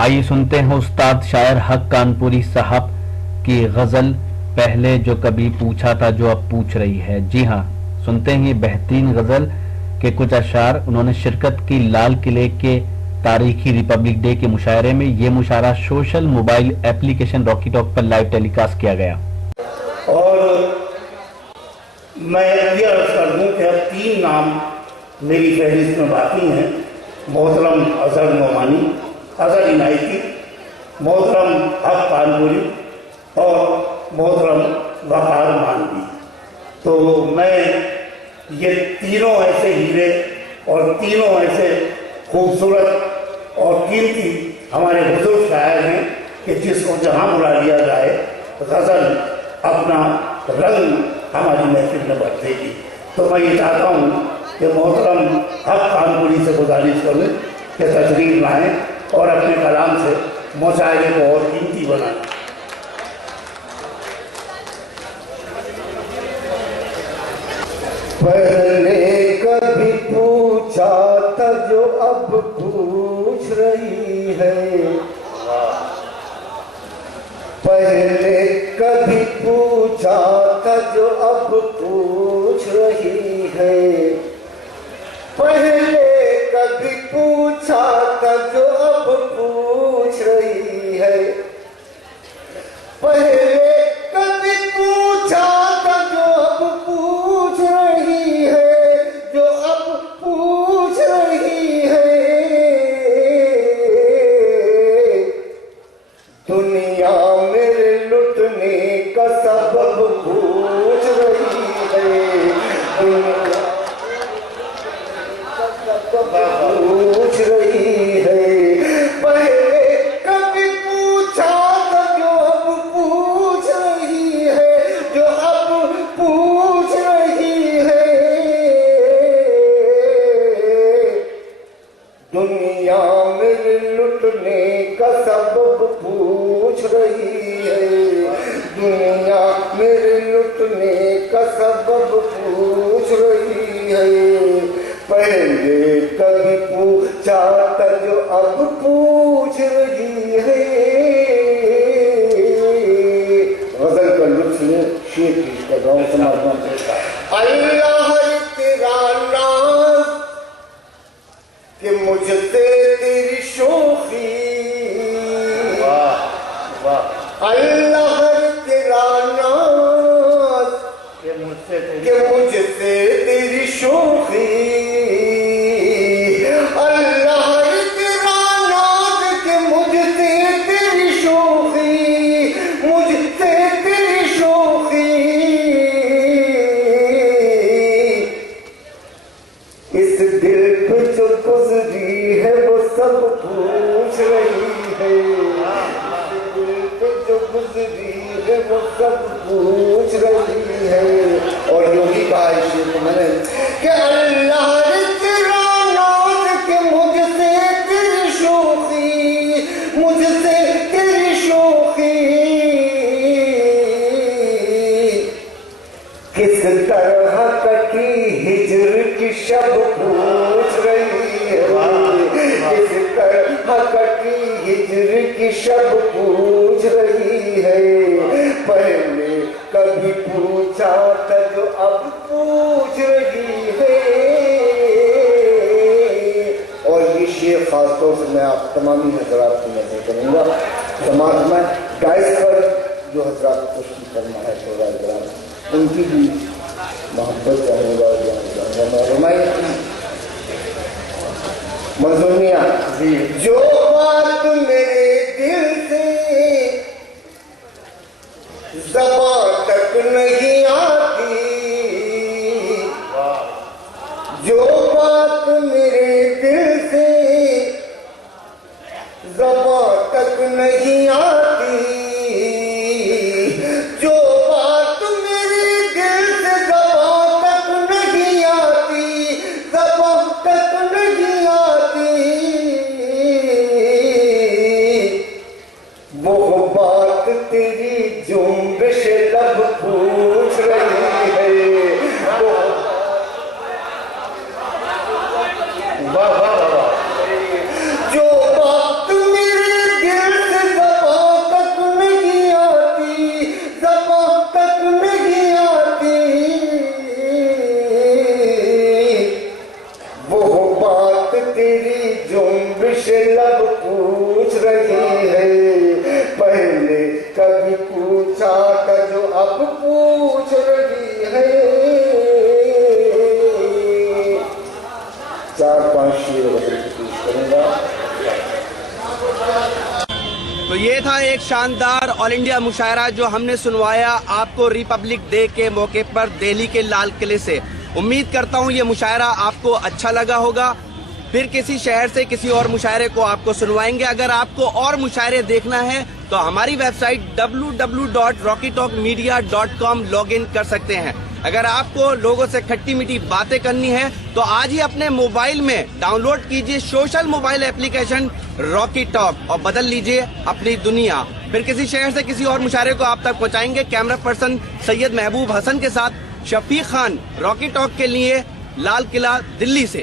आइए सुनते हैं उस्ताद शायर हक कानपुरी साहब की गजल पहले जो कभी पूछा था जो अब पूछ रही है। जी हाँ, सुनते हैं ये बेहतरीन गजल के कुछ अशार। उन्होंने शिरकत की लाल किले के तारीखी रिपब्लिक डे के मुशायरे में। ये मुशायरा social mobile application Rocky Talk पर लाइव टेलीकास्ट किया गया। और मैं ये अर्ज कर दूं कि अब 3 नाम मेरी फहरिस्त में बाकी हैं। मोहतरम अजहर नोमानी, अजहर इनायती, मोहतरम हक कानपुरी और मोहतरम वकार मानवी। तो मैं ये तीनों ऐसे हीरे और तीनों ऐसे खूबसूरत और कीमती हमारे बुजुर्ग शायर हैं कि जिसको जहाँ बुला लिया जाए गज़ल अपना रंग हमारी महफिल में बरतेगी। तो मैं ये चाहता हूँ कि मोहतरम हक कानपुरी से गुजारिश करूँ कि तशरीफ लाएँ और अपने कलाम से मुशायरे को और कीमती बनाएं। पहले कभी पूछा था जो अब पूछ रही है, पहले कभी पूछा था जो अब पूछ रही है, पहले कभी पूछा था जो अब पूछ रही है, पहले कभी पूछा था जो अब पूछ रही है, जो अब पूछ रही है। दुनिया मेरे लुटने का सबब पूछ रही है, दुनिया पूछ रही है। पहले कभी पूछा था जो अब पूछ रही है, जो अब पूछ रही है। दुनिया मेरे लुटने का सबब पूछ रही है, दुनिया मेरे लुटने का सबब पूछ रही है। पहले कभी पूछा था जो अब पूछ रही है। गजल का लुत्फ में शेर पेश कर रहा हूँ, समापन करता है। अल्लाह तेरा नाज कि मुझसे तेरी शोखी, अल्लाह तेरा नाज कि मुझसे तेरी शोखी, सब पूछ रही है। और योगी का शेर तो मैंने कि अल्लाह तेरा नाज के मुझसे तेरी शोखी, मुझसे तेरी शोखी, किस तरह कटी हिजर की शब पूछ रही है, किस तरह कटी हिजर की शब पूछ रही है। पहले कभी पूछा था जो अब पूछ रही है। और ये शेर खासतौर से मैं आप तमामी हजरात की नजर करूँगा। समाज में गाइस पर जो हजरात पुष्टि करना है शोरा उनकी भी मोहब्बत चाहूँगा, मंजूरियाँ जो बात मेरे दिल से ज़बान तक नहीं आती, जो बात मेरे दिल से ज़बान तक नहीं आती, जो बात मेरे दिल से ज़बान तक नहीं आती, ज़बान तक नहीं आती, वो बात तेरी जुम्बिश लब पूछ रही है। वाह वाह वाह, जो बात मेरे पूछ रही है, पहले कभी पूछा था जो अब पूछ रही है। 4-5 शेर पेश करूंगा। तो ये था एक शानदार ऑल इंडिया मुशायरा जो हमने सुनवाया आपको रिपब्लिक डे के मौके पर दिल्ली के लाल किले से। उम्मीद करता हूँ ये मुशायरा आपको अच्छा लगा होगा। फिर किसी शहर से किसी और मुशायरे को आपको सुनवाएंगे। अगर आपको और मुशायरे देखना है तो हमारी वेबसाइट www.rockytalkmedia.com लॉगिन कर सकते हैं। अगर आपको लोगों से खट्टी मीठी बातें करनी है तो आज ही अपने मोबाइल में डाउनलोड कीजिए social mobile application Rocky talk और बदल लीजिए अपनी दुनिया। फिर किसी शहर से किसी और मुशायरे को आप तक पहुंचाएंगे। कैमरा पर्सन सैयद महबूब हसन के साथ शफीक खान, रॉकी टॉक के लिए, लाल किला, दिल्ली से।